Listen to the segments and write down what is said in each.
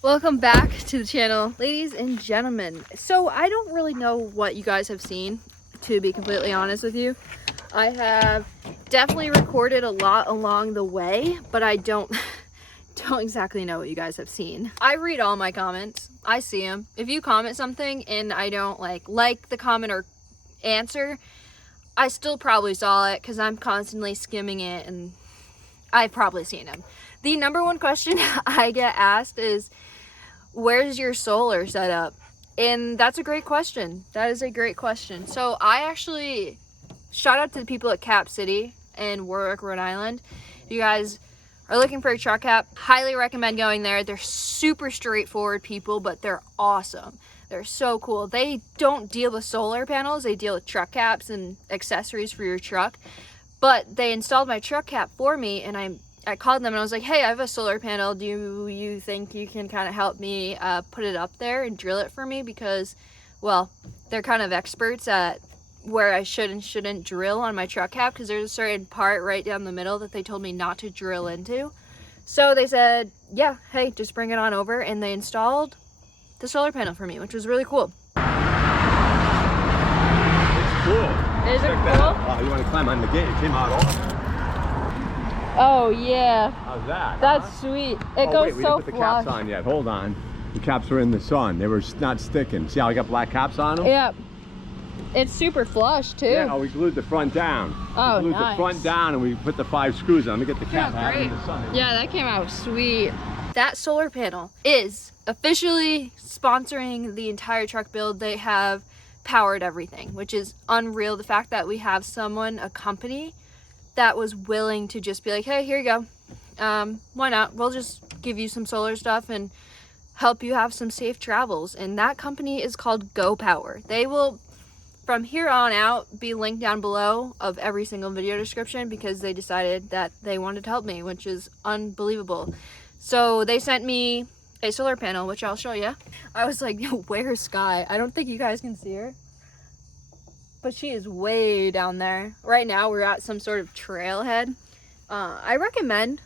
Welcome back to the channel, ladies and gentlemen. So I don't really know what you guys have seen, to be completely honest with you. I have definitely recorded a lot along the way, but I don't exactly know what you guys have seen. I read all my comments. I see them. If you comment something and I don't like the comment or answer, I still probably saw it because I'm constantly skimming it and I've probably seen them. The number one question I get asked is, where's your solar setup? And that's a great question. That is a great question. So I actually, shout out to the people at Cap City in Warwick, Rhode Island. If you guys are looking for a truck cap, highly recommend going there. They're super straightforward people, but they're awesome. They're so cool. They don't deal with solar panels. They deal with truck caps and accessories for your truck. But they installed my truck cap for me, and I called them and I was like, hey, I have a solar panel. Do you think you can kind of help me put it up there and drill it for me? Because, well, they're kind of experts at where I should and shouldn't drill on my truck cap, because there's a certain part right down the middle that they told me not to drill into. So they said, yeah, hey, just bring it on over. And they installed the solar panel for me, which was really cool. It's cool. Is it cool? Oh, you want to climb on the gate? It came out all. Oh yeah. How's that? That's sweet. It goes wait, we so didn't put the caps on yet. Hold on. The caps were in the sun. They were not sticking. See how I got black caps on them? Yep. It's super flush too. Yeah, we glued the front down. Oh, we glued nice. the front down and we put the 5 screws on. Let me get the cap out in the sun. Yeah, that came out sweet. That solar panel is officially sponsoring the entire truck build. They have powered everything, which is unreal. The fact that we have someone, a company, that was willing to just be like, hey, here you go. Why not? We'll just give you some solar stuff and help you have some safe travels. And that company is called Go Power. They will, from here on out, be linked down below of every single video description, because they decided that they wanted to help me, which is unbelievable. So they sent me a solar panel, which I'll show you. I was like, where's Sky? I don't think you guys can see her, but she is way down there. Right now we're at some sort of trailhead. I recommend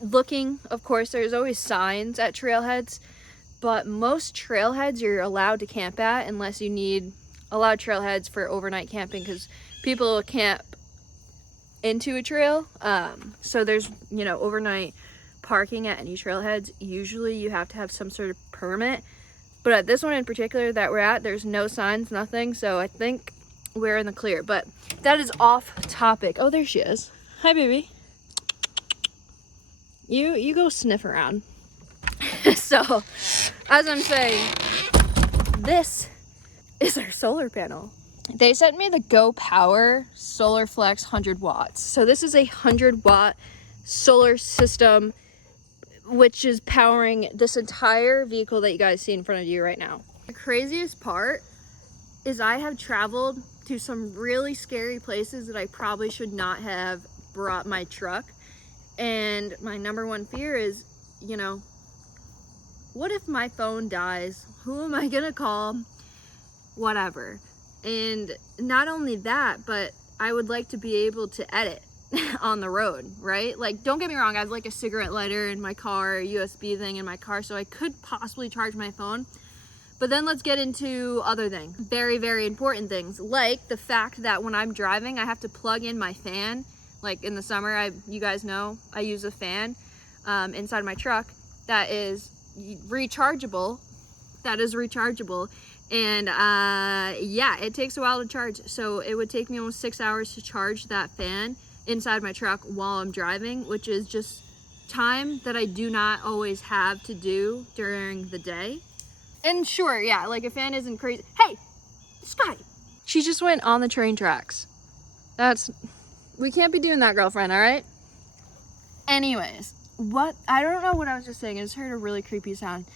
looking. Of course, there's always signs at trailheads, but most trailheads you're allowed to camp at, unless you need a lot of trailheads for overnight camping, because people camp into a trail. So there's, overnight parking at any trailheads. Usually you have to have some sort of permit, but at this one in particular that we're at, there's no signs, nothing. So I think we're in the clear. But that is off topic. Oh, there she is. Hi, baby. You go sniff around. So as I'm saying, this is our solar panel. They sent me the Go Power Solar Flex 100 watts. So this is a 100-watt solar system, which is powering this entire vehicle that you guys see in front of you right now. The craziest part is I have traveled to some really scary places that I probably should not have brought my truck. And my number one fear is, what if my phone dies? Who am I gonna call? Whatever. And not only that, but I would like to be able to edit on the road, right? Like, don't get me wrong, I have like a cigarette lighter in my car, a USB thing in my car, so I could possibly charge my phone. But then let's get into other things, very, very important things, like the fact that when I'm driving, I have to plug in my fan. Like in the summer, you guys know, I use a fan inside my truck that is rechargeable. And yeah, it takes a while to charge. So it would take me almost 6 hours to charge that fan inside my truck while I'm driving, which is just time that I do not always have to do during the day. And sure, yeah, like a fan isn't crazy. Hey, Sky. She just went on the train tracks. We can't be doing that, girlfriend, all right? Anyways, I don't know what I was just saying. I just heard a really creepy sound.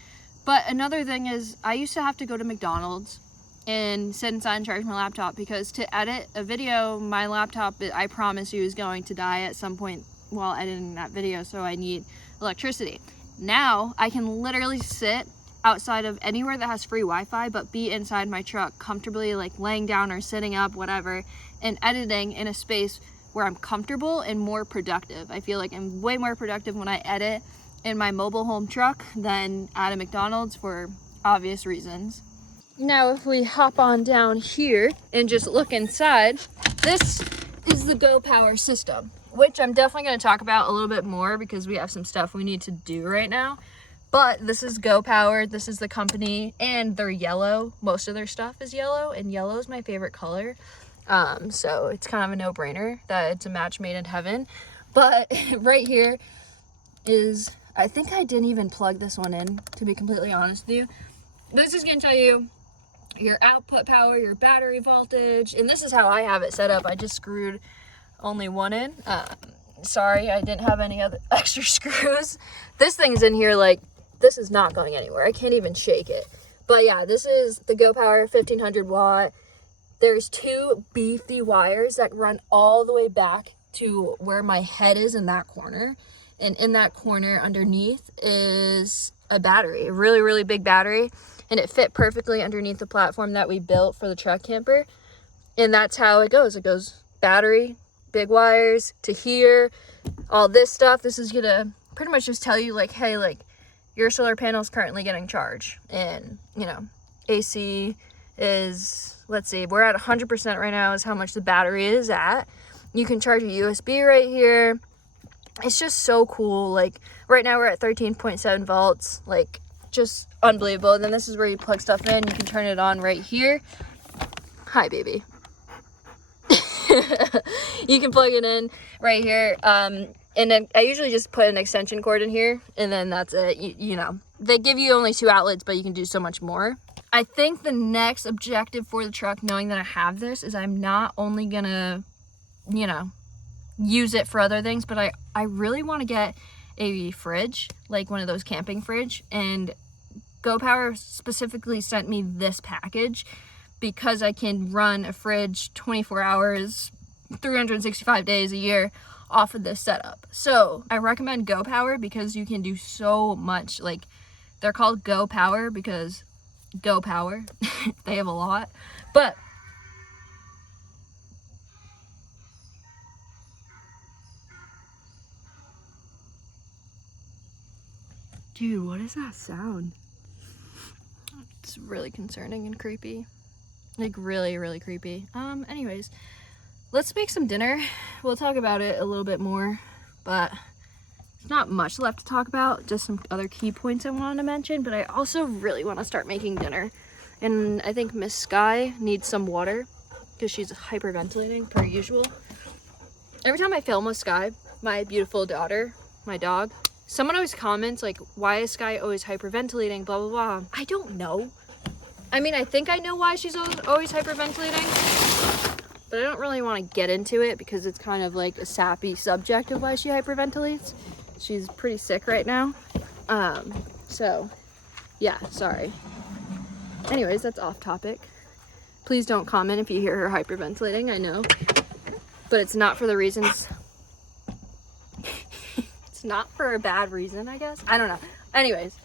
But another thing is, I used to have to go to McDonald's and sit inside and charge my laptop, because to edit a video, my laptop, I promise you, is going to die at some point while editing that video, so I need electricity. Now, I can literally sit outside of anywhere that has free Wi-Fi, but be inside my truck comfortably, like laying down or sitting up, whatever, and editing in a space where I'm comfortable and more productive. I feel like I'm way more productive when I edit in my mobile home truck than at a McDonald's for obvious reasons. Now, if we hop on down here and just look inside, this is the Go Power system, which I'm definitely going to talk about a little bit more because we have some stuff we need to do right now. But this is Go Power. This is the company, and they're yellow. Most of their stuff is yellow, and yellow is my favorite color. So it's kind of a no-brainer that it's a match made in heaven. But right here is, I think I didn't even plug this one in, to be completely honest with you. This is going to tell you your output power, your battery voltage, and this is how I have it set up. I just screwed only one in. Sorry, I didn't have any other extra screws. This thing's in here like, this is not going anywhere. I can't even shake it. But yeah, this is the Go Power 1500 watt. There's 2 beefy wires that run all the way back to where my head is in that corner. And in that corner underneath is a battery, a really, really big battery. And it fit perfectly underneath the platform that we built for the truck camper. And that's how it goes. It goes battery, big wires to here, all this stuff. This is gonna pretty much just tell you like, hey, like your solar panel is currently getting charged. And, you know, AC is, let's see, we're at 100% right now is how much the battery is at. You can charge a USB right here. It's just so cool. Like right now we're at 13.7 volts, like just unbelievable. And then this is where you plug stuff in. You can turn it on right here. Hi, baby. You can plug it in right here. And then I usually just put an extension cord in here, and then that's it. You know, they give you only 2 outlets, but you can do so much more. I think the next objective for the truck, knowing that I have this, is I'm not only gonna, you know, use it for other things, but I really want to get a fridge, like one of those camping fridge. And Go Power specifically sent me this package because I can run a fridge 24 hours, 365 days a year off of this setup. So I recommend Go Power because you can do so much. Like, they're called Go Power because Go Power. They have a lot. But dude, what is that sound? It's really concerning and creepy. Like really, really creepy. Anyways, let's make some dinner. We'll talk about it a little bit more, but there's not much left to talk about. Just some other key points I wanted to mention, but I also really want to start making dinner. And I think Miss Sky needs some water because she's hyperventilating per usual. Every time I film with Sky, my beautiful daughter, my dog, someone always comments like, why is Sky always hyperventilating, blah, blah, blah. I don't know. I mean, I think I know why she's always hyperventilating, but I don't really want to get into it because it's kind of like a sappy subject of why she hyperventilates. She's pretty sick right now. So yeah, sorry. Anyways, that's off topic. Please don't comment if you hear her hyperventilating, I know. But it's not for the reasons. It's not for a bad reason, I guess. I don't know. Anyways.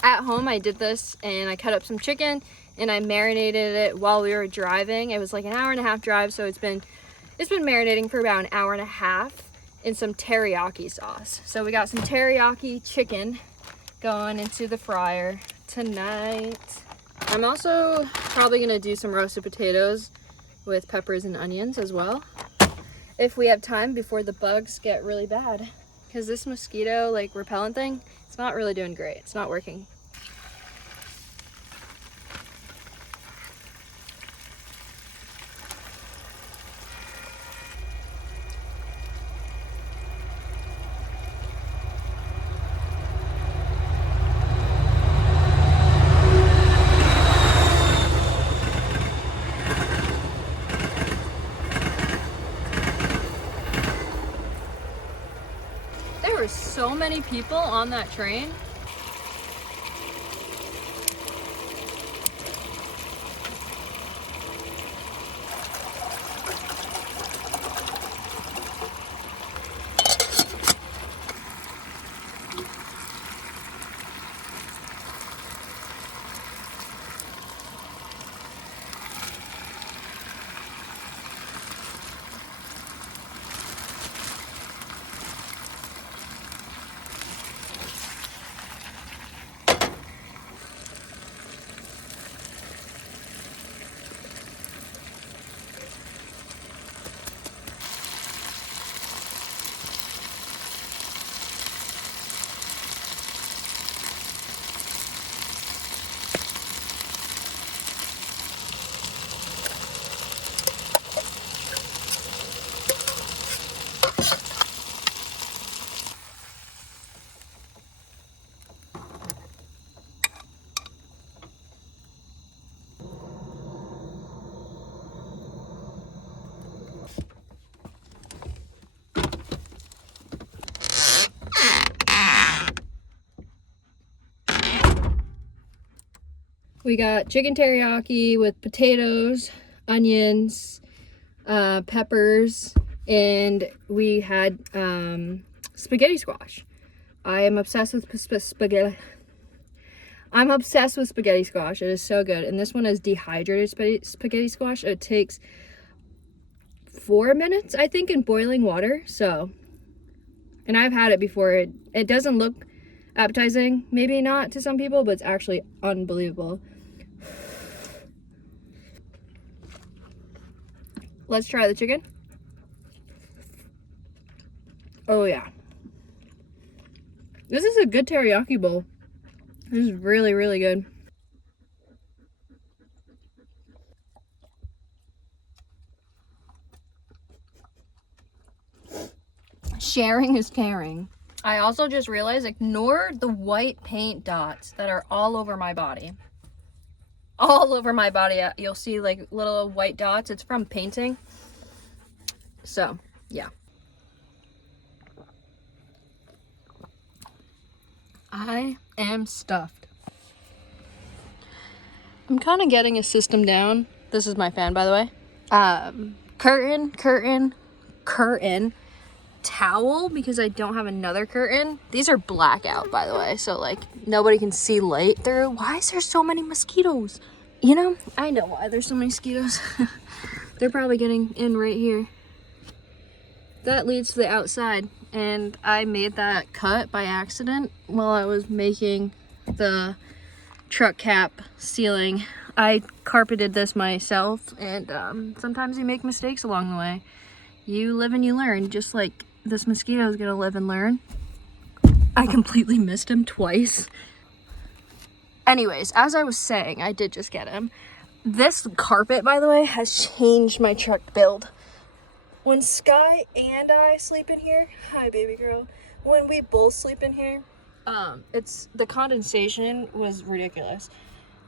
At home, I did this and I cut up some chicken and I marinated it while we were driving. It was like an 1.5-hour drive, so it's been marinating for about an 1.5 hours in some teriyaki sauce. So we got some teriyaki chicken going into the fryer tonight. I'm also probably gonna do some roasted potatoes with peppers and onions as well, if we have time before the bugs get really bad. Because this mosquito like repellent thing, it's not really doing great. It's not working. so many people on that train. We got chicken teriyaki with potatoes, onions, peppers, and we had spaghetti squash. I am obsessed with spaghetti. I'm obsessed with spaghetti squash. It is so good. And this one is dehydrated spaghetti squash. It takes 4 minutes, I think, in boiling water. So, and I've had it before. It doesn't look appetizing, maybe not to some people, but it's actually unbelievable. Let's try the chicken. Oh yeah. This is a good teriyaki bowl. This is really, really good. Sharing is caring. I also just realized, ignore the white paint dots that are all over my body. All over my body, you'll see like little white dots. It's from painting. So, yeah. I am stuffed. I'm kind of getting a system down. This is my fan, by the way. Curtain, towel, because I don't have another curtain. These are blackout, by the way, so like nobody can see light through. Why is there so many mosquitoes? You know, I know why there's so many mosquitoes. They're probably getting in right here. That leads to the outside, and I made that cut by accident while I was making the truck cap ceiling. I carpeted this myself, and sometimes you make mistakes along the way. You live and you learn, just like this mosquito is gonna live and learn. I completely missed him twice. Anyways, as I was saying, I did just get him. This carpet, by the way, has changed my truck build. When Sky and I sleep in here, hi baby girl, when we both sleep in here, the condensation was ridiculous.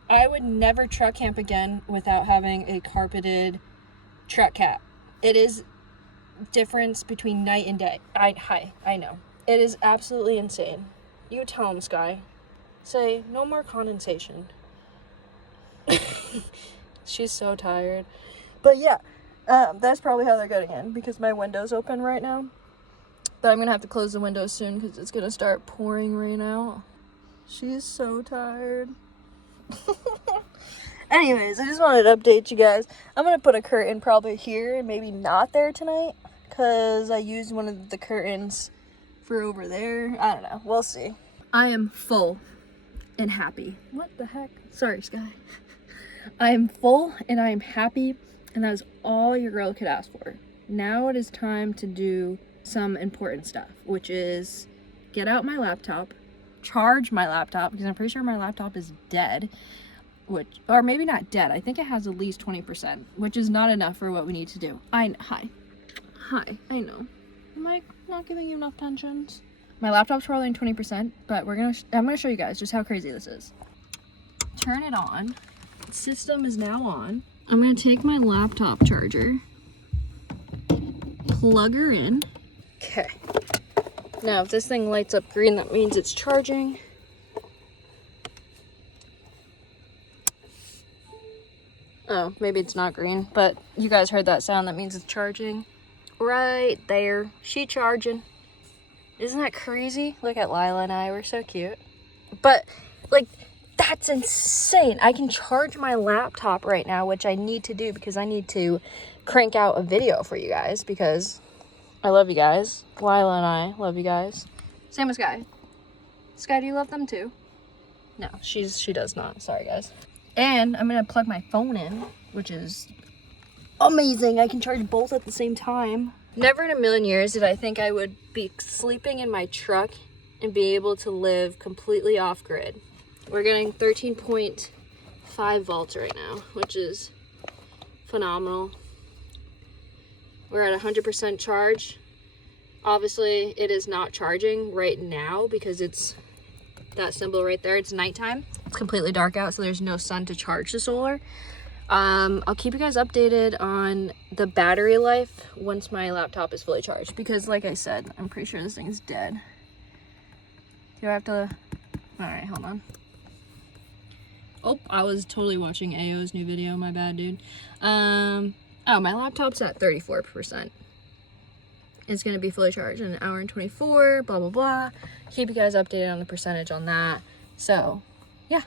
I would never truck camp again without having a carpeted truck cap. It is difference between night and day. I know. It is absolutely insane. You tell him, Sky. Say, no more condensation. She's so tired. But yeah, that's probably how they're getting in, because my window's open right now. But I'm gonna have to close the windows soon because it's gonna start pouring rain out. She's so tired. Anyways, I just wanted to update you guys. I'm gonna put a curtain probably here and maybe not there tonight, because I used one of the curtains for over there. I don't know. We'll see. I am full and happy. What the heck? Sorry, Sky. I am full and I am happy, and that is all your girl could ask for. Now it is time to do some important stuff, which is get out my laptop, charge my laptop, because I'm pretty sure my laptop is dead, or maybe not dead. I think it has at least 20%, which is not enough for what we need to do. Hi, I know. Am I not giving you enough pensions? My laptop's probably in 20%, but I'm gonna show you guys just how crazy this is. Turn it on. System is now on. I'm gonna take my laptop charger, plug her in. Okay. Now, if this thing lights up green, that means it's charging. Oh, maybe it's not green, but you guys heard that sound. That means it's charging. Right there. She charging. Isn't that crazy? Look at Lila and I. We're so cute. But, like, that's insane. I can charge my laptop right now, which I need to do because I need to crank out a video for you guys because I love you guys. Lila and I love you guys. Same with Sky. Sky, do you love them too? No, she does not. Sorry, guys. And I'm going to plug my phone in, which is amazing. I can charge both at the same time. Never in a million years did I think I would be sleeping in my truck and be able to live completely off grid. We're getting 13.5 volts right now, which is phenomenal. We're at 100% charge. Obviously, it is not charging right now because it's that symbol right there. It's nighttime. It's completely dark out, so there's no sun to charge the solar. I'll keep you guys updated on the battery life once my laptop is fully charged because, like I said, I'm pretty sure this thing's dead. Do I have to... Alright, hold on. Oh, I was totally watching AO's new video. My bad, dude. Oh, my laptop's at 34%. It's going to be fully charged in an hour and 24, blah, blah, blah. Keep you guys updated on the percentage on that. So, yeah,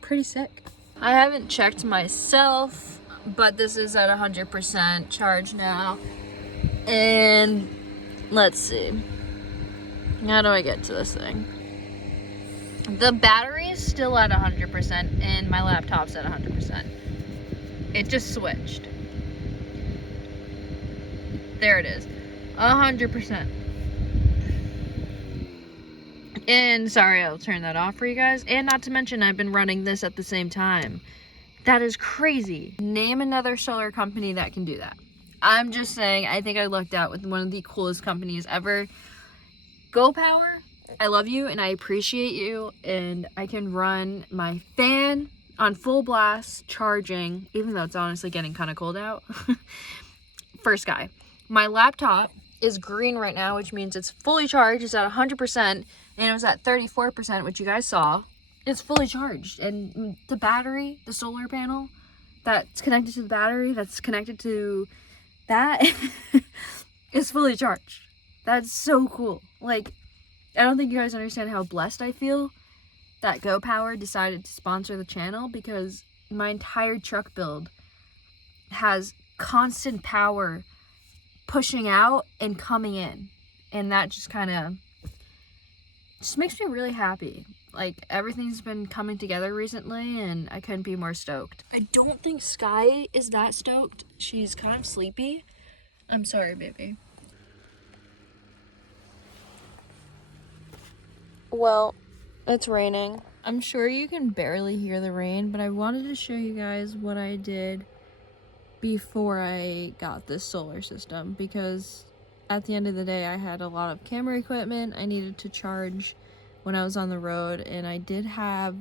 pretty sick. I haven't checked myself, but this is at 100% charge now. And let's see. How do I get to this thing? The battery is still at 100% and my laptop's at 100%. It just switched. There it is. 100%. And sorry, I'll turn that off for you guys. And not to mention, I've been running this at the same time. That is crazy. Name another solar company that can do that. I'm just saying, I think I lucked out with one of the coolest companies ever. Go Power, I love you and I appreciate you. And I can run my fan on full blast, charging, even though it's honestly getting kind of cold out. For Sky. My laptop is green right now, which means it's fully charged. It's at 100%, and it was at 34%, which you guys saw. It's fully charged, and the battery, the solar panel that's connected to the battery, that's connected to that, is fully charged. That's so cool. Like, I don't think you guys understand how blessed I feel that Go Power decided to sponsor the channel because my entire truck build has constant power pushing out and coming in, and that just kind of just makes me really happy. Like, everything's been coming together recently and I couldn't be more stoked. I don't think Sky is that stoked. She's kind of sleepy. I'm sorry, baby. Well, it's raining. I'm sure you can barely hear the rain, but I wanted to show you guys what I did before I got this solar system, because at the end of the day I had a lot of camera equipment I needed to charge when I was on the road, and I did have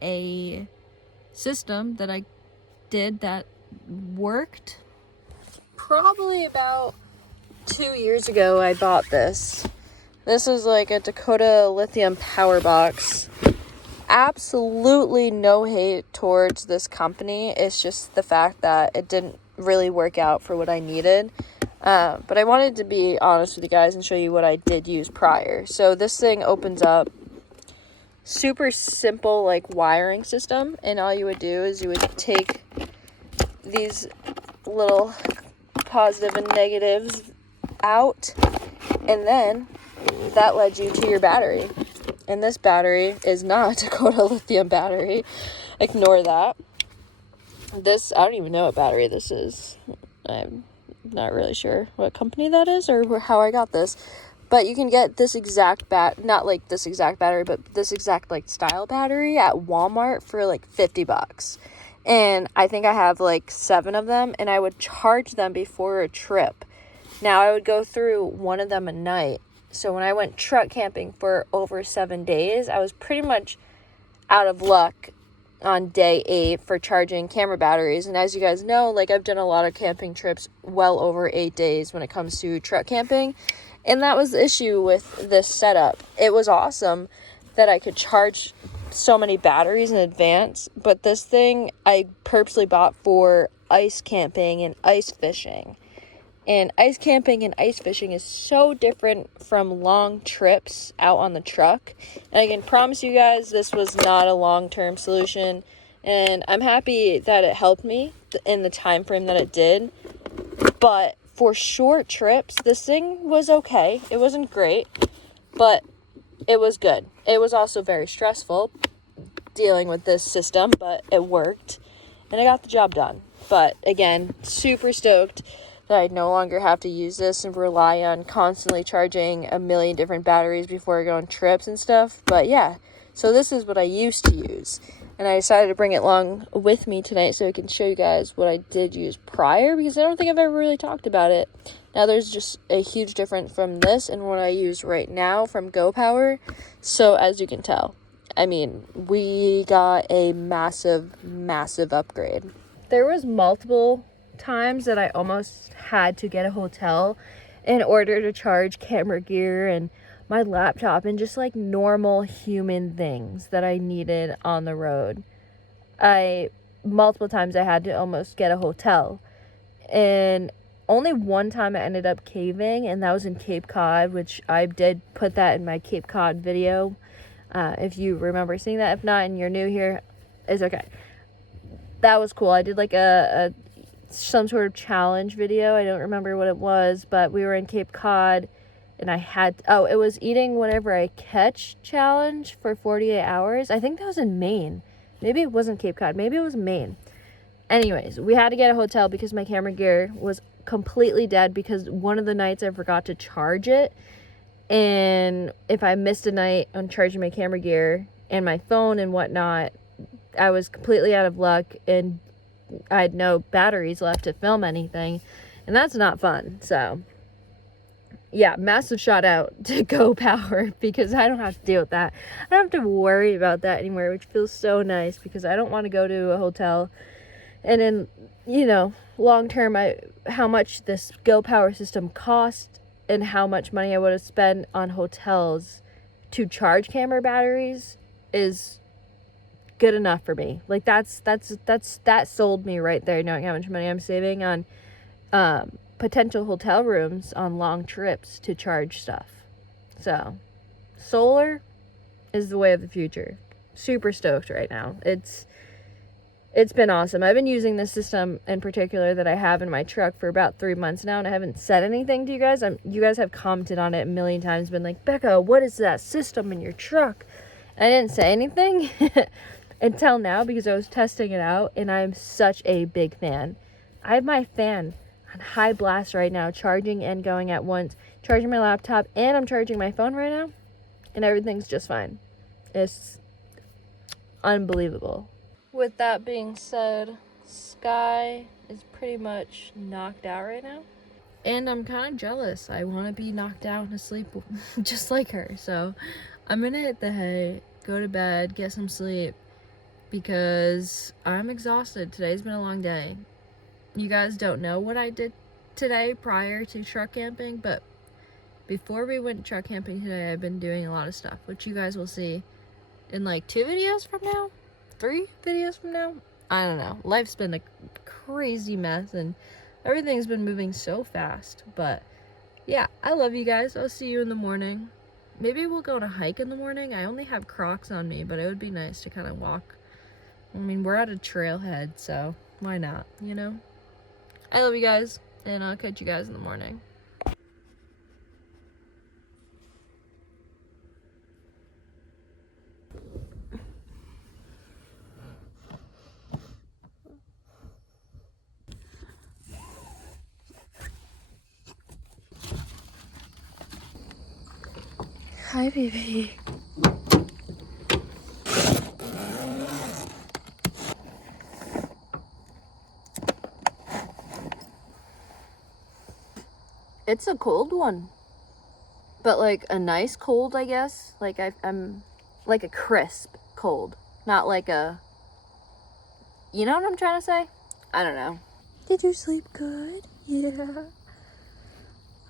a system that I did that worked. Probably about 2 years ago I bought this. This is like a Dakota lithium power box. Absolutely no hate towards this company. It's just the fact that it didn't really work out for what I needed. But I wanted to be honest with you guys and show you what I did use prior. So this thing opens up. Super simple, like, wiring system. And all you would do is you would take these little positive and negatives out. And then that led you to your battery. And this battery is not a Dakota lithium battery. Ignore that. This, I don't even know what battery this is. I'm not really sure what company that is or how I got this. But you can get this exact not like this exact battery, but this exact like style battery at Walmart for like $50. And I think I have like 7 of them, and I would charge them before a trip. Now I would go through one of them a night. So when I went truck camping for over 7 days, I was pretty much out of luck on day 8 for charging camera batteries. And as you guys know, like, I've done a lot of camping trips well over 8 days when it comes to truck camping. And that was the issue with this setup. It was awesome that I could charge so many batteries in advance, but this thing I purposely bought for ice camping and ice fishing. And ice camping and ice fishing is so different from long trips out on the truck. And I can promise you guys this was not a long-term solution. And I'm happy that it helped me in the time frame that it did. But for short trips, this thing was okay. It wasn't great, but it was good. It was also very stressful dealing with this system, but it worked. And I got the job done. But again, super stoked that I no longer have to use this and rely on constantly charging a million different batteries before I go on trips and stuff. But yeah, so this is what I used to use. And I decided to bring it along with me tonight so I can show you guys what I did use prior, because I don't think I've ever really talked about it. Now there's just a huge difference from this and what I use right now from Go Power. So as you can tell, I mean, we got a massive upgrade. There was multiple times that I almost had to get a hotel in order to charge camera gear and my laptop and just like normal human things that I needed on the road. Multiple times I had to almost get a hotel, and only one time I ended up caving, and that was in Cape Cod, which I did put that in my Cape Cod video. If you remember seeing that, if not and you're new here, it's okay. That was cool. I did like some sort of challenge video. I don't remember what it was, but we were in Cape Cod and it was eating whatever I catch challenge for 48 hours. I think that was in Maine. Maybe it wasn't Cape Cod. Maybe it was Maine. Anyways, we had to get a hotel because my camera gear was completely dead because one of the nights I forgot to charge it. And if I missed a night on charging my camera gear and my phone and whatnot, I was completely out of luck and I had no batteries left to film anything, and that's not fun. So yeah, massive shout out to Go Power, because I don't have to deal with that. I don't have to worry about that anymore, which feels so nice, because I don't want to go to a hotel and then, long term, how much this Go Power system cost and how much money I would have spent on hotels to charge camera batteries is good enough for me. Like that sold me right there, knowing how much money I'm saving on potential hotel rooms on long trips to charge stuff. So solar is the way of the future. Super stoked right now. It's been awesome. I've been using this system in particular that I have in my truck for about 3 months now, and I haven't said anything to you guys. You guys have commented on it a million times, been like, Becca, what is that system in your truck? And I didn't say anything until now because I was testing it out, and I'm such a big fan. I have my fan on high blast right now, charging and going at once, charging my laptop, and I'm charging my phone right now, and everything's just fine. It's unbelievable. With that being said, Sky is pretty much knocked out right now, and I'm kind of jealous. I want to be knocked out and asleep just like her. So I'm gonna hit the hay, go to bed, get some sleep, because I'm exhausted. Today's been a long day. You guys don't know what I did today prior to truck camping, but before we went truck camping today, I've been doing a lot of stuff, which you guys will see in like 2 videos from now, 3 videos from now. I don't know. Life's been a crazy mess and everything's been moving so fast. But yeah, I love you guys. I'll see you in the morning. Maybe we'll go on a hike in the morning. I only have Crocs on me, but it would be nice to kind of walk. I mean, we're at a trailhead, so why not, I love you guys, and I'll catch you guys in the morning. Hi, baby. It's a cold one, but like a nice cold, I guess. Like I'm like a crisp cold, not like a, you know what I'm trying to say? I don't know. Did you sleep good? Yeah.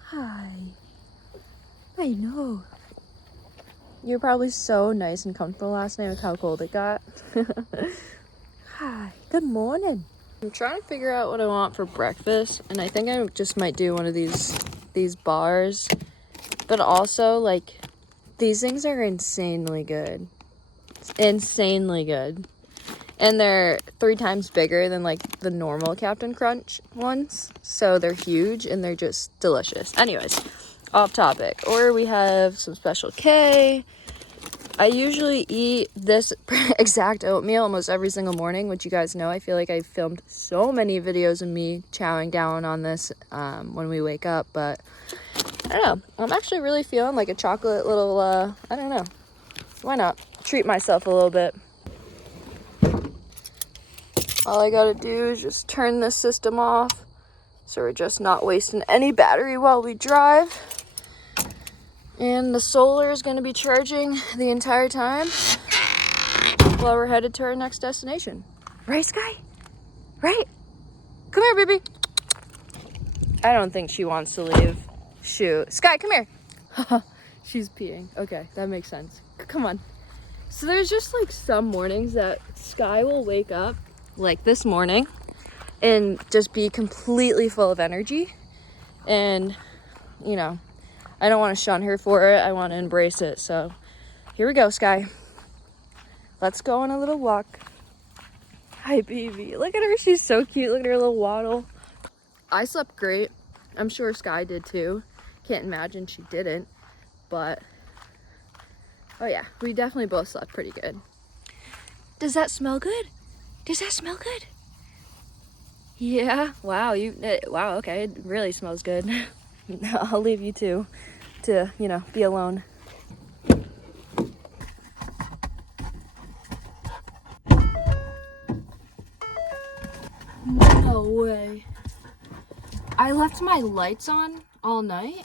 Hi. I know. You're probably so nice and comfortable last night with how cold it got. Hi, good morning. I'm trying to figure out what I want for breakfast, and I think I just might do one of these bars. But also, like, these things are insanely good. Insanely good. And they're 3 times bigger than, like, the normal Captain Crunch ones. So they're huge, and they're just delicious. Anyways, off topic. Or we have some Special K. I usually eat this exact oatmeal almost every single morning, which you guys know. I feel like I filmed so many videos of me chowing down on this when we wake up. But, I don't know. I'm actually really feeling like a chocolate little, I don't know. Why not? Treat myself a little bit. All I gotta do is just turn this system off, so we're just not wasting any battery while we drive. And the solar is gonna be charging the entire time while we're headed to our next destination. Right, Sky? Right? Come here, baby. I don't think she wants to leave. Shoot. Sky, come here. She's peeing. Okay, that makes sense. Come on. So there's just like some mornings that Sky will wake up, like this morning, and just be completely full of energy. And, you know, I don't want to shun her for it. I want to embrace it. So here we go, Sky. Let's go on a little walk. Hi, baby. Look at her. She's so cute. Look at her little waddle. I slept great. I'm sure Sky did too. Can't imagine she didn't. But, oh yeah, we definitely both slept pretty good. Does that smell good? Does that smell good? Yeah. Wow. Wow. Okay. It really smells good. I'll leave you two to, you know, be alone. No way. I left my lights on all night?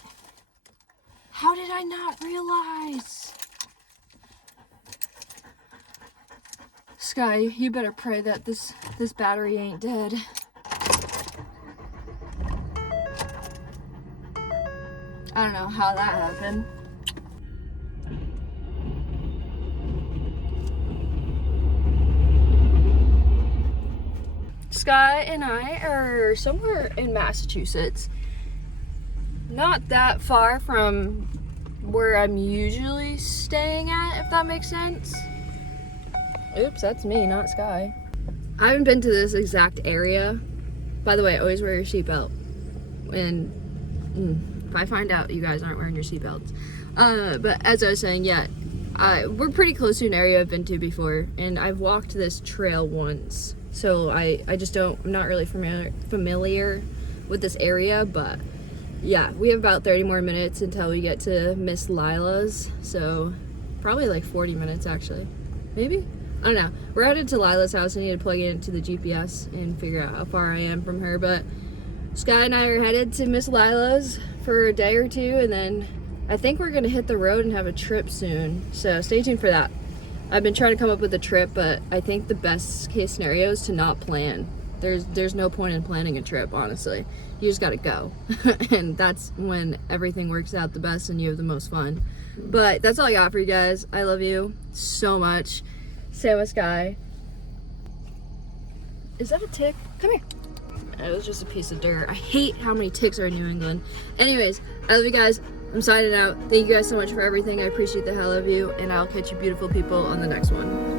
How did I not realize? Sky, you better pray that this battery ain't dead. I don't know how that happened. Sky and I are somewhere in Massachusetts. Not that far from where I'm usually staying at, if that makes sense. Oops, that's me, not Sky. I haven't been to this exact area. By the way, always wear your seatbelt. And if I find out you guys aren't wearing your seatbelts. But as I was saying, yeah, we're pretty close to an area I've been to before, and I've walked this trail once. So I'm not really familiar with this area, but yeah, we have about 30 more minutes until we get to Miss Lila's. So probably like 40 minutes actually, maybe? I don't know. We're headed to Lila's house. I need to plug it into the GPS and figure out how far I am from her. But Sky and I are headed to Miss Lila's for a day or two, and then I think we're gonna hit the road and have a trip soon. So stay tuned for that. I've been trying to come up with a trip, but I think the best case scenario is to not plan. There's no point in planning a trip, honestly. You just gotta go. And that's when everything works out the best and you have the most fun. But that's all I got for you guys. I love you so much. Same with Sky. Is that a tick? Come here. It was just a piece of dirt. I hate how many ticks are in New England. Anyways, I love you guys. I'm signing out. Thank you guys so much for everything. I appreciate the hell of you, and I'll catch you beautiful people on the next one.